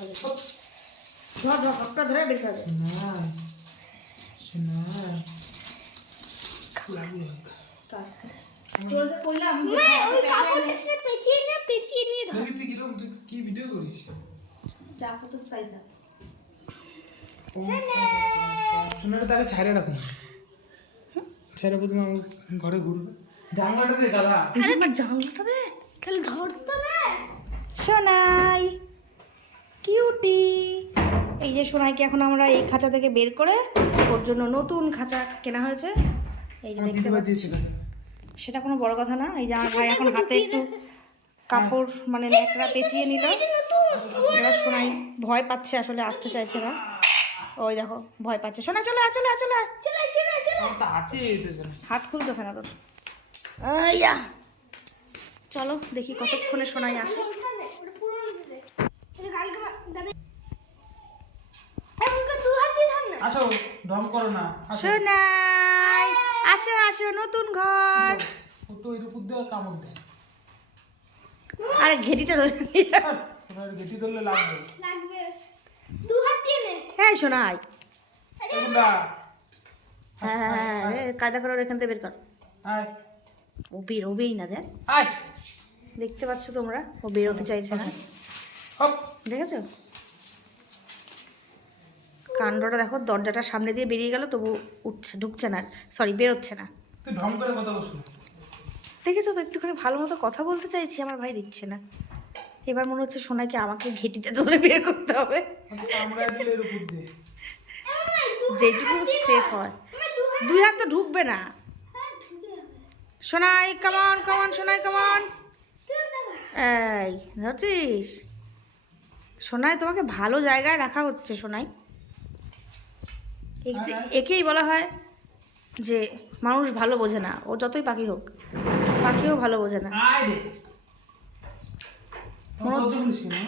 খাবে ধর ধর হাতটা ধরে বের খাবে না শোনা লাগবে তোর যে কইলাম ওই কাপড়টা পেঁচিয়ে নিয়ে ধর। দেখি তুই কিরকম তুই কি ভিডিও করিস যা কত চাই যা শোনাটা তাকে ছাড়ে রাখুন ছেড়ে প্রথমে আমার ঘরে ঘুরবে জানলাটা দে দাদা আমার জানলাটা দে তাহলে ধরতে রে। সোনাই কিউটি। এই যে সোনাইকে এখন আমরা এই খাঁচা থেকে বের করে ওর জন্য নতুন খাঁচা কেনা হয়েছে। এই যে আমার দেখতে দিদিভাই পাচ্ছি দিয়েছিল সেটা কোনো বড় কথা না। এই যে আমার ভাই এখন হাতে একটু কাপড় মানে ন্যাকড়া পেঁচিয়ে নিল। এবার সোনাই ভয় পাচ্ছে, আসলে আসতে চাইছে না। ওই দেখো ভয় পাচ্ছে। সোনা চলে আয় চলে আয় চলে আয় চলে আয় চলে আয় চলে আয়। আমার তো আছে এতেছে না হাত খুলতেছে না তোর। ইয়া চলো দেখি কতক্ষণে সোনাই আসে। ওটা নে, ওটা পুরো নিচে দে। এটা কালকে দাদা এমন করে দু হাত দিয়ে ধর না। আসো ঢং করো না আসো সোনাই আসো আসো নতুন ঘর। ও তো এর উপর দিয়ে কামড় দেয় আরে ঘেটিটা ধরে তোমার গেটি ধরলে লাগবে লাগবে। দু হাত দিয়ে নে। হ্যাঁ সোনাই এগুলা হ্যাঁ হ্যাঁ হ্যাঁ কায়দা করে ওর এখান থেকে বের কর। আয় ও বেরোবেই না দেখ, আয় দেখতে পাচ্ছ তোমরা ও বেরোতে চাইছে না। হপ দেখেছো কাণ্ডটা দেখো, দরজাটার সামনে দিয়ে বেরিয়ে গেল তবু উঠছে ঢুকছে না, সরি বেরোচ্ছে না। তুই ঢং করে কথা বলছ দেখেছো তো একটুখানি ভালো মতো কথা বলতে চাইছি, আমার ভাই দিচ্ছে না। এবার মনে হচ্ছে সোনাকে আমাকে ঘেটিতে ধরে বের করতে হবে, আমরা দিলে এর উপর দিয়ে যেটুকু সেফ হয়। দুই হাত তো ঢুকবে না। হ্যাঁ ঢুকে যাবে। সোনাই কামান কামান সোনাই কামান। তুই দাদা এই ধরছিস সোনাই, তোমাকে ভালো জায়গায় রাখা হচ্ছে সোনাই। একেই বলা হয় যে মানুষ ভালো বোঝে না, ও যতই পাখি হোক পাখিও ভালো বোঝে না। আয় রে মনে হচ্ছে বলিস না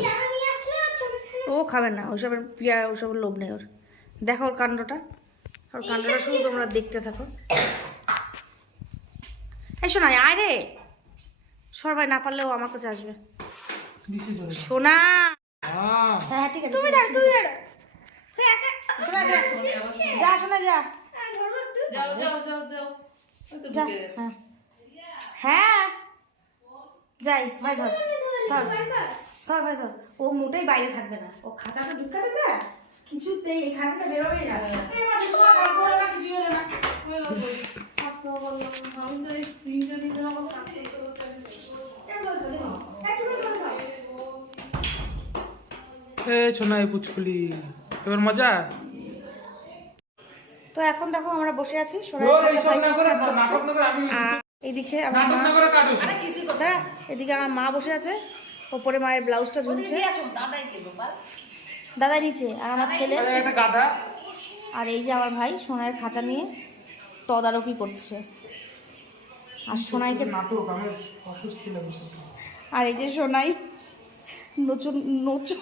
ইয়ারা নিয়ে আসলে ছোট ছেলে ও খাবে না ওসবের, পিয়া ওসবের লোভ নেই ওর। দেখো ওর কাণ্ডটা, ওর কাণ্ডটা শুধু তোমরা দেখতে থাকো। এই সোনাই আয় রে, সবাই না পারলেও আমার কাছে আসবে। দিছি ধরে সোনা আহ হ্যাঁ ঠিক আছে তুমি ঠিক দাঁড় আছে। তুমি দাঁড় তুই একা সোনা, যা সোনা যা ধরবো একটু যা। হ্যাঁ হ্যাঁ যাই ভাই ধর ধর ধর ভাই ধর। ও মোটেই বাইরে থাকবে না, ও খাঁচাটা ঢুকাবে না কিছুতেই, এই খাঁচাটা বেরোবেই না। এই মা, কিছু হলো না, হলো না, কিছু হলো না। আচ্ছা, বললাম, আমি তো এই তিনটে দিন ধরে আমার কাজ করতে করতে একটু ধর, ধর। এ সোনাই পুচকুলি এবার মজা তো এখন দেখো আমরা বসে আছি সোনার ওর কাছে, এইসব ভাই না করে ঠিকঠাক করছে। নাটক না করে আমি আর এইদিকে আমার নাটক মা, না করে কাটো হ্যাঁ এদিকে আমার মা বসে আছে, ওপরে মায়ের ব্লাউজটা ঝুলছে, দাদা নিচে, আর আমার ছেলে, একটা গাধা আর এই যে আমার ভাই সোনার খাঁচা নিয়ে তদারকি করছে। আর সোনাইকে, নাটক আমার অসুস্থ লাগছে আর এই যে সোনাই নতুন নতুন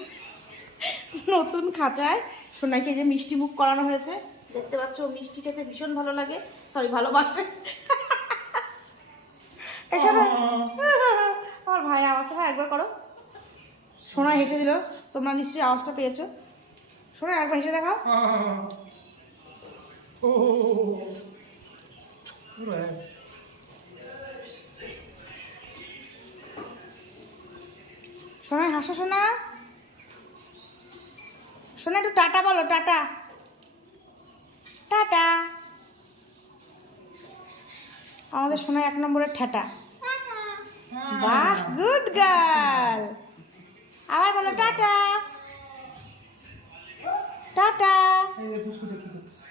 নতুন খাঁচায় সোনাইকে এই যে মিষ্টি মুখ করানো হয়েছে, দেখতে পাচ্ছ ও মিষ্টি খেতে ভীষণ ভালো লাগে, সরি ভালোবাসে। এই শোনো, আমার ভাই আওয়াজটা হ্যাঁ একবার করো। সোনা হেসে দিল, তোমরা নিশ্চয়ই আওয়াজটা পেয়েছো। সোনা একবার হেসে দেখাও। ও পুরো আছে সোনা হাসো সোনা, সোনা একটু টাটা বলো, টাটা টাটা। আমাদের সোনা এক নম্বরের ঠেটা। বাহ গুড গার্ল, আবার বলো টাটা টাটা এই যে পুচকুটা কি করতেছে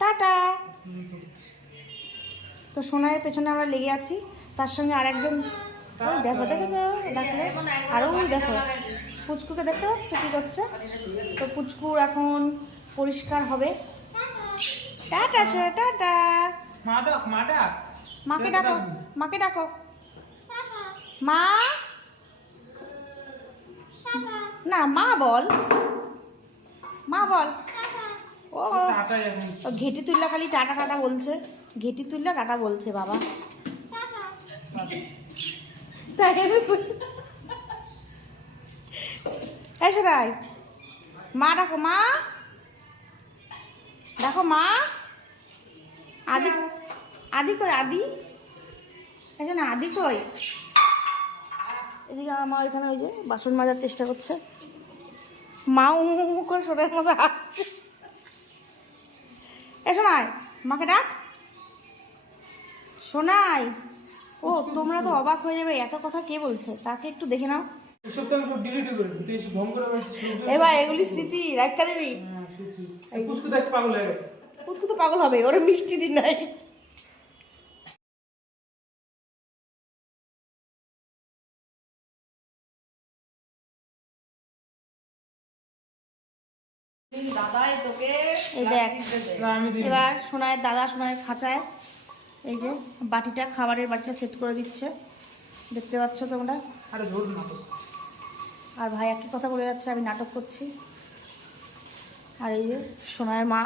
টাটা। তো সোনার পেছনে আমরা লেগে আছি, তার সঙ্গে আরেকজন, ওই দেখো দেখেছো ডাকলে, আরও ওই দেখো পুচকুকে দেখতে পাচ্ছ কি করছে। তো পুচকুর এখন পরিষ্কার হবে। টাটা সে টাটা, মা ডাক মা ডাক মাকে ডাকো মাকে ডাকো, মা না মা বল, মা বল। ও টাটাই এখন ও ঘেটি তুললা খালি টাটা টাটা বলছে, ঘেটি তুললা টাটা বলছে বাবা। তাই এই শোনাই, মা ডাকো, মা দেখো, মা আদি, আদি কই, আদি এখানে, আদি কই? এদিকে আমার মা ওইখানে ওই যে বাসন মাজার চেষ্টা করছে, মা উ করে সোনার মতো আসছে। এ শোনাই, মাকে ডাক, শোনাই। ও তোমরা তো অবাক হয়ে যাবে, এত কথা কে বলছে, তাকে একটু দেখে নাও। এসব তো আমি সব ডিলিট করে দিই, তুই এসব ঢং করে বলছিস। এবার এগুলি স্মৃতি রাখা দেবি। হ্যাঁ, সত্যি। এই পুচকু দেখ পাগল হয়ে গেছে। পুচকু তো পাগল হবে, ওরা মিষ্টি দিন নাই। এই দেখ, না আমি দিই। এবার সোনায়ের দাদা সোনায়ের খাঁচায় এই যে বাটিটা, খাবারের বাটিটা সেট করে দিচ্ছে, দেখতে পাচ্ছ তোমরা। আরে ধর না তো। আর ভাই একই কথা বলে যাচ্ছে, আমি নাটক করছি। আর এই যে সোনায়ের মা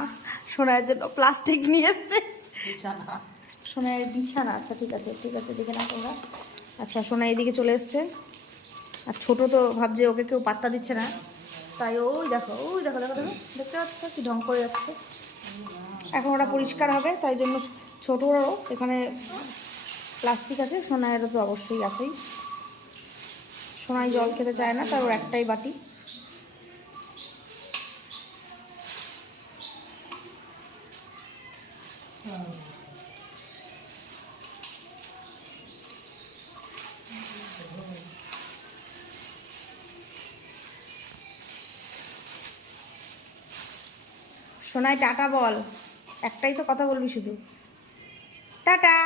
সোনায়ের জন্য প্লাস্টিক নিয়ে এসছে, সোনায়ের বিছানা। আচ্ছা ঠিক আছে, ঠিক আছে, দেখে না তোমরা। আচ্ছা সোনা এদিকে চলে এসছে, আর ছোট তো ভাবছে ওকে কেউ পাত্তা দিচ্ছে না, তাই ওই দেখো, ওই দেখো, দেখো দেখো, দেখতে পাচ্ছ কি ঢং করে যাচ্ছে। এখন ওরা পরিষ্কার হবে, তাই জন্য ছোটোরও এখানে প্লাস্টিক আছে, সোনায়েরও তো অবশ্যই আছেই। সোনাই জল খেতে চায় না, তার ওর একটাই বাটি। সোনাই টাটা বল, একটাই তো কথা বলবি শুধু, tata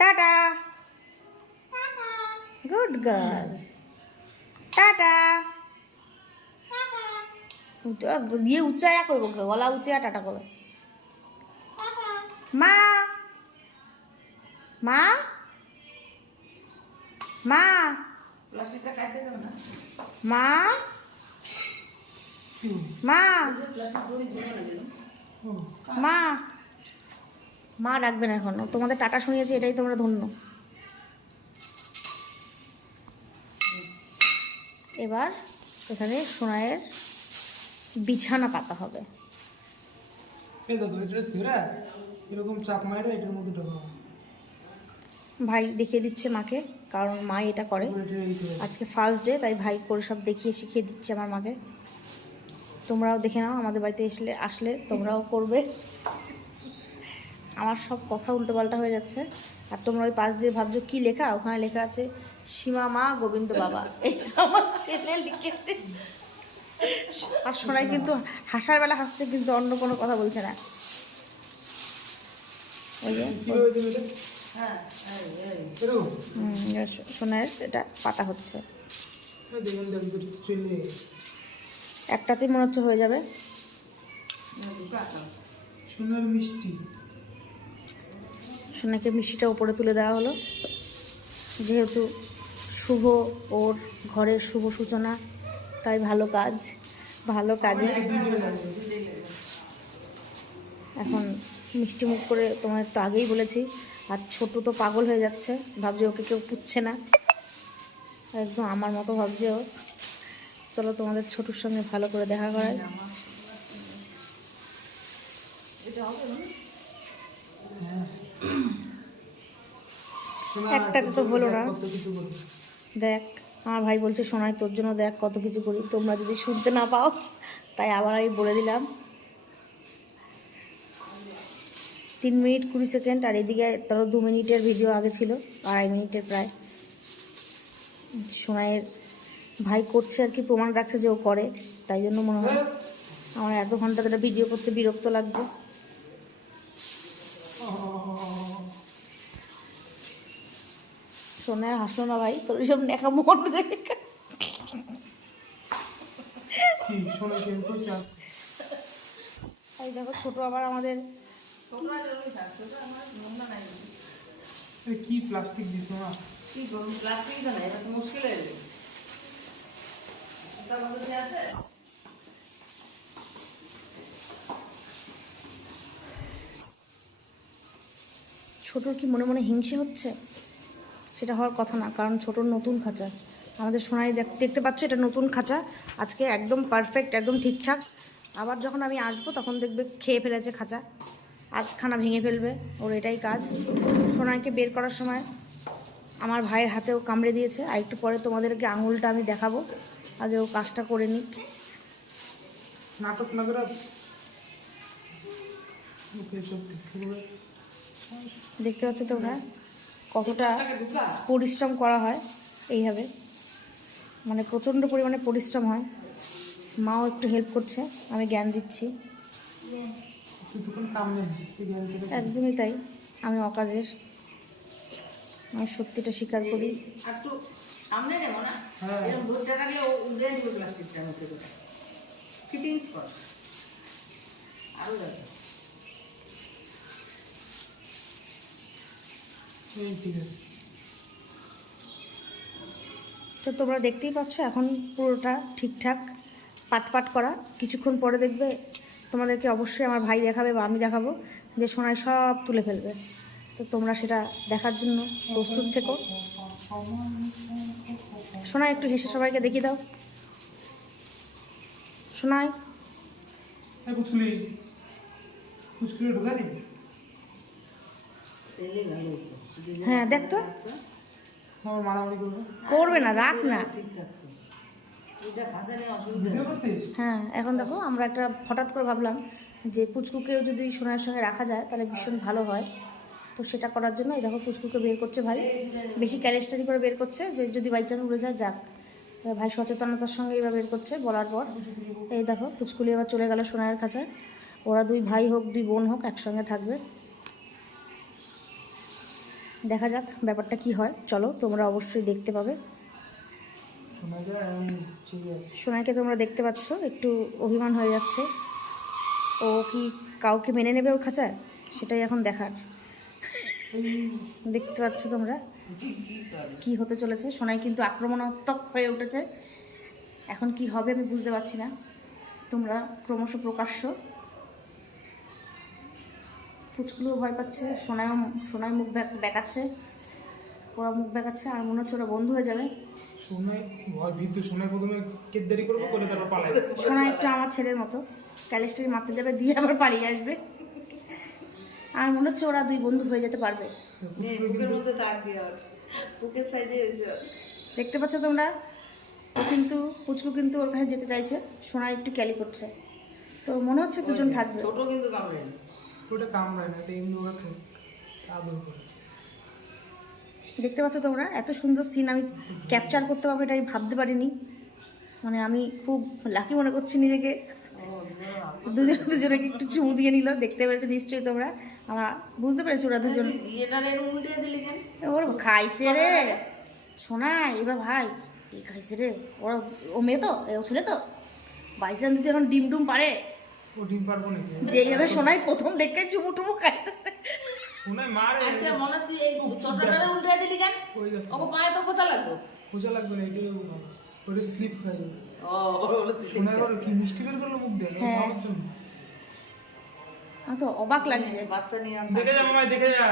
tata, good girl, tata. দিয়ে উচ্চায়া করবো, গলা উচ্চায়া টাটা করবে। মা, মা, মা, মা, মা, মা, মা ডাকবে না এখন, তোমাদের টাটা শুনিয়েছি, এটাই তোমরা ধন্য। এবার এখানে সোনায়ের বিছানা পাতা হবে। এই দেখো এটা ছেড়া এরকম চাপ মারে এটার মধ্যে ঢোকা। ভাই দেখিয়ে দিচ্ছে মাকে, কারণ মা এটা করে। আজকে ফার্স্ট ডে, তাই ভাই করে সব দেখিয়ে শিখিয়ে দিচ্ছে আমার মাকে। তোমরাও দেখে নাও, আমাদের বাড়িতে আসলে তোমরাও করবে। আমার সব কথা উল্টোপাল্টা হয়ে যাচ্ছে, আর তোমরা ওই পাশ দিয়ে ভাবছো কী লেখা, ওখানে লেখা আছে সীমা মা গোবিন্দ বাবা, এটা আমার ছেলে লিখেছে। আর সোনাই কিন্তু হাসার বেলা হাসছে, কিন্তু অন্য কোনো কথা বলছে না। ওই যে সোনার এটা পাতা হচ্ছে, একটাতেই মনে হচ্ছে হয়ে যাবে। সোনার মিষ্টি, সোনাকে মিষ্টিটা উপরে তুলে দেওয়া হলো, যেহেতু শুভ ওর ঘরের শুভ সূচনা, তাই ভালো কাজ, ভালো কাজে। এখন মিষ্টি মুখ করে, তোমার তো আগেই বলেছি। আর ছোট তো পাগল হয়ে যাচ্ছে, ভাবছে ওকে কেউ পুচ্ছে না, একদম আমার মতো ভাবছে ও। চলো তোমাদের ছোটুর সঙ্গে ভালো করে দেখা করাই। একটাতে তো হলো না। দেখ আমার ভাই বলছে সোনাই তোর জন্য দেখ কত কিছু করি, তোমরা যদি শুনতে না পাও, তাই আবার আমি বলে দিলাম। 3 মিনিট 20 সেকেন্ড, আর এদিকে ধরো 2 মিনিটের ভিডিও আগে ছিল, 2.5 মিনিটের প্রায়। সোনাইয়ের ভাই করছে আর কি, প্রমাণ রাখছে যে ও করে, তাই জন্য মনে হয় আমার এত ঘন্টা ধরে ভিডিও করতে বিরক্ত লাগছে। সোনায় হাসো না ভাই, তোর সব নেখা মন দেখে। এই দেখো ছোট আবার আমাদের কি প্লাস্টিক দিছ না, কি বলুন প্লাস্টিক তো না, এটা তো মুশকিল হয়ে যাবে। এটা কত দিয়ে আছে? ছোটোর কি মনে মনে হিংসে হচ্ছে? সেটা হওয়ার কথা না, কারণ ছোটোর নতুন খাঁচা, আমাদের সোনাই দেখতে পাচ্ছ, এটা নতুন খাঁচা, আজকে একদম পারফেক্ট, একদম ঠিকঠাক। আবার যখন আমি আসবো তখন দেখবে খেয়ে ফেলেছে খাঁচা, আধখানা ভেঙে ফেলবে, ওর এটাই কাজ। সোনাইকে বের করার সময় আমার ভাইয়ের হাতেও কামড়ে দিয়েছে, আর একটু পরে তোমাদেরকে আঙুলটা আমি দেখাবো, আগে ও কাজটা করে নিক। নাটক না করে দেখতে পাচ্ছ তোমরা কতটা পরিশ্রম করা হয় এইভাবে, মানে প্রচণ্ড পরিমাণে পরিশ্রম হয়। মাও একটু হেল্প করছে, আমি জ্ঞান দিচ্ছি। একদমই তাই, আমি অকাজের, আমি সত্যিটা স্বীকার করি। আর তো সামনে যাবো না, এরকম ধরতে থাকলে ও উড়ে দিবে প্লাস্টিকটার মধ্যে করে ফিটিংস কর আরও যাবে। ঠিক আছে। তো তোমরা দেখতেই পাচ্ছ এখন পুরোটা ঠিকঠাক পাট করা। কিছুক্ষণ পরে দেখবে তোমাদেরকে অবশ্যই আমার ভাই দেখাবে বা আমি দেখাবো যে সোনাই সব তুলে ফেলবে। তো তোমরা সেটা দেখার জন্য প্রস্তুত থেকো। সোনাই একটু হেসে সবাইকে দেখিয়ে দাও। সোনাই কুচকুলি ঢোকা দিবি। তেলেই ভালো হতো। হ্যাঁ দেখ তো, আমার মারামারি করবে। করবে না, রাখ না। ঠিক থাকতো, এটা খাসা নিয়ে অসুবিধা ভিডিও করতিস? হ্যাঁ এখন দেখো আমরা একটা হঠাৎ করে ভাবলাম যে পুচকুকেও যদি সোনার সঙ্গে রাখা যায় তাহলে ভীষণ ভালো হয়। তো সেটা করার জন্য এই দেখো পুচকুকে বের করছে ভাই, বেশি ক্যালেস্টারি করে বের করছে যে যদি বাই চান্স উড়ে যায় যাক। ভাই সচেতনতার সঙ্গে এবার বের করছে বলার পর। এই দেখো পুচকুলি এবার চলে গেল সোনার খাঁচায়। ওরা দুই ভাই হোক দুই বোন হোক একসঙ্গে থাকবে। দেখা যাক ব্যাপারটা কি হয়, চলো তোমরা অবশ্যই দেখতে পাবে। সোনাইকে তোমরা দেখতে পাচ্ছ একটু অভিমান হয়ে যাচ্ছে, ও কি কাউকে মেনে নেবে ওর খাঁচায়, সেটাই এখন দেখার। দেখতে পাচ্ছ তোমরা কি হতে চলেছে। সোনাই কিন্তু আক্রমণাত্মক হয়ে উঠেছে, এখন কি হবে আমি বুঝতে পারছি না। তোমরা ক্রমশ প্রকাশ্য। পুচকুলিও ভয় পাচ্ছে, সোনাই মুখ বেঁকাচ্ছে, ওরা মুখ বেঁকাচ্ছে, আর মনে হচ্ছে ওরা বন্ধু হয়ে যাবে। সোনাই ভয় ভীত, সোনাই প্রথমে কেদারি করবো করে তারপর পালাই। সোনাই একটু আমার ছেলের মতো, ক্যালেস্টারি মারতে যাবে দিয়ে আবার পালিয়ে আসবে। আর মনে হচ্ছে ওরা দুই বন্ধু হয়ে যেতে পারবে। বুকের মধ্যে থাকবে, আর বুকের সাইজে হয়েছে। দেখতে পাচ্ছ তোমরা, ও কিন্তু পুচকু কিন্তু ওর কাছে যেতে চাইছে, সোনাই একটু ক্যালি করছে। তো মনে হচ্ছে দুজন থাকবে। ছোট কিন্তু কামড়ে না, ওটা কামড়ায় না, এটা এমনি ওরা আদর করে। দেখতে পাচ্ছ তোমরা এত সুন্দর সিন আমি ক্যাপচার করতে পারবো এটা আমি ভাবতে পারিনি। মানে আমি খুব লাকি মনে করছি নিজেকে। দুজনকে একটু চুমু দিয়ে নিল, দেখতে পেরেছো নিশ্চয়ই তোমরা, আমরা বুঝতে পেরেছি ওরা দুজন। এটার এর উল্টে দিলি কেন? ওর খাইছে রে সোনাই, এবার ভাই এই খাইছে রে। ওরা ও মেয়ে তো, ও ছেলে তো, বাইচান্স যদি এখন ডিম ডুম পারে, ও ডিম পারবো নাকি? যেইভাবে সোনাই প্রথম দেখে চুমু টুমু খাইতেছে। সোনাই মারে। আচ্ছা মনে তুই এই ছোটটারে উল্টে দিলি কেন? ওই দেখো ওকে পায়ে তো কোথা লাগবে? খোঁজা লাগবে না, এটাই ওটা স্লিপ হয়ে যাবে। ও ওগুলো তুই সোনাই বড় কি মিষ্টি বের করলো মুখ দিয়ে হ্যাঁ। খাওয়ার জন্য। আমার তো অবাক লাগছে। বাচ্চা নিয়ে আন। দেখে যা মামাই, দেখে যা।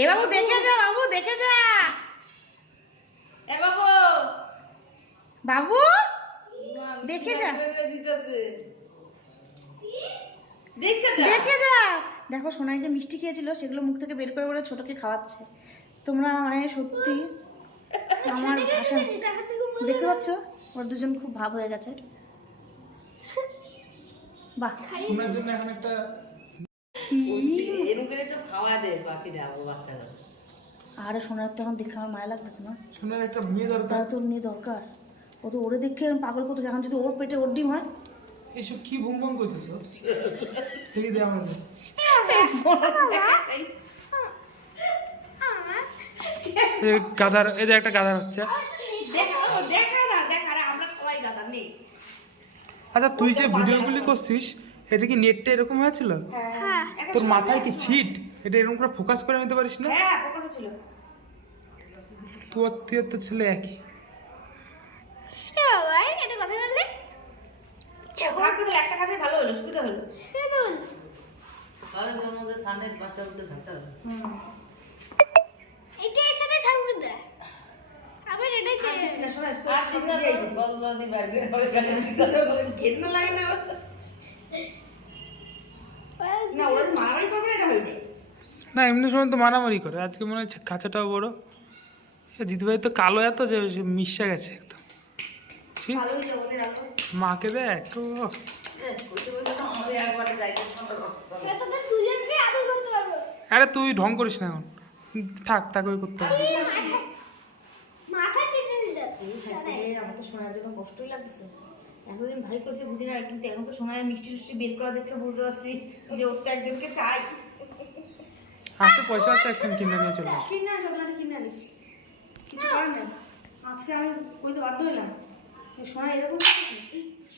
এ বাবু দেখে যা, বাবু দেখে যা, এ বাবু বাবু দেখে যা, দিতেছে, দেখে যা। দেখে যা। দেখো সোনাই যে মিষ্টি খেয়েছিল সেগুলো মুখ থেকে বের করে করে ছোটকে খাওয়াচ্ছে। তোমরা মানে সত্যি আমার ভাষা, দেখতে পাচ্ছ ওর দুজন খুব ভাব হয়ে গেছে। বাহ, সোনার জন্য এখন একটা এরকম করে তো খাওয়া দে বাকি দেবো বাচ্চারা। আরে সোনার তো এখন দেখে আমার মায়া লাগতেছে না, সোনার একটা মেয়ে দরকার। তারা তো এমনি দরকার। ও তো ওরে দেখে এরম পাগল করতেছে, এখন যদি ওর পেটে ওর ডিম হয়। এইসব কি ভুম ভুম করতেছ? দেখে দে আমাদের। গাধার, এই যে একটা গাধার হচ্ছে। আচ্ছা তুই যে ভিডিওগুলি করছিস এটা কি নেটটা এরকম হয়েছিল? হ্যাঁ তোর মাথায় কি ছিট? এটা এরকম করে ফোকাস করে নিতে পারিস না? হ্যাঁ ফোকাস ছিল। তুই আর তোর ছেলে একই। এ বাবা এটা কথা বললে একটা কাছে ভালো হলো, সুবিধা হলো। সেদুল তাহলে তোর মধ্যে সামনের বাচ্চা উঠতে থাকতে হবে। এটা এর সাথে থাকবে না, আবার এটাই চাই। শোনা গজলা দিয়ে বাইরে বের করে গেলে জিজ্ঞাসা করে ঘেন্না লাগে না না ওরা তো মারামারি করবে না, এটা হইবে না এমনি সময় তো মারামারি করে, আজকে মনে হচ্ছে খাঁচাটাও বড়। দিদিভাই তো কালো এত যে মিশে গেছে একদম। ছি, ভালোই যাবো রাখো। মাকে দেখ ও, বলতে বলতে তো আমাদের একবারে যাই এবার তোদের দুজনকে আদর করতে পারবো। আরে তুই ঢং করিস না এখন, থাক তাকে ওই করতে হবে। মাথা চিপে দিল। এই হ্যাঁ, আমার তো শোনার জন্য কষ্টই লাগতেছে। এতদিন ভাই করছে বুঝি না, কিন্তু এখন তো শোনার মিষ্টি মিষ্টি বের করা দেখে বুঝতে পারছি যে ওর তো একজনকে চাই। আছে পয়সা আছে, একখান কিনে নিয়ে চলে আসো। কিনে আনিস, ওখানে কিনে আনিস, কিছু করার নাই। আজকে আমি কইতে বাধ্য হইলাম, সোনা এরকম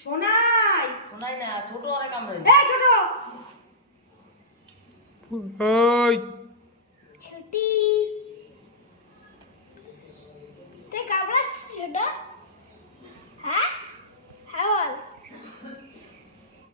সোনাই শোনাই না, ছোট অনেক আমরা এই ছোট ওই ছুটি। তুই কামড়াচ্ছিস ওটা? হ্যাঁ?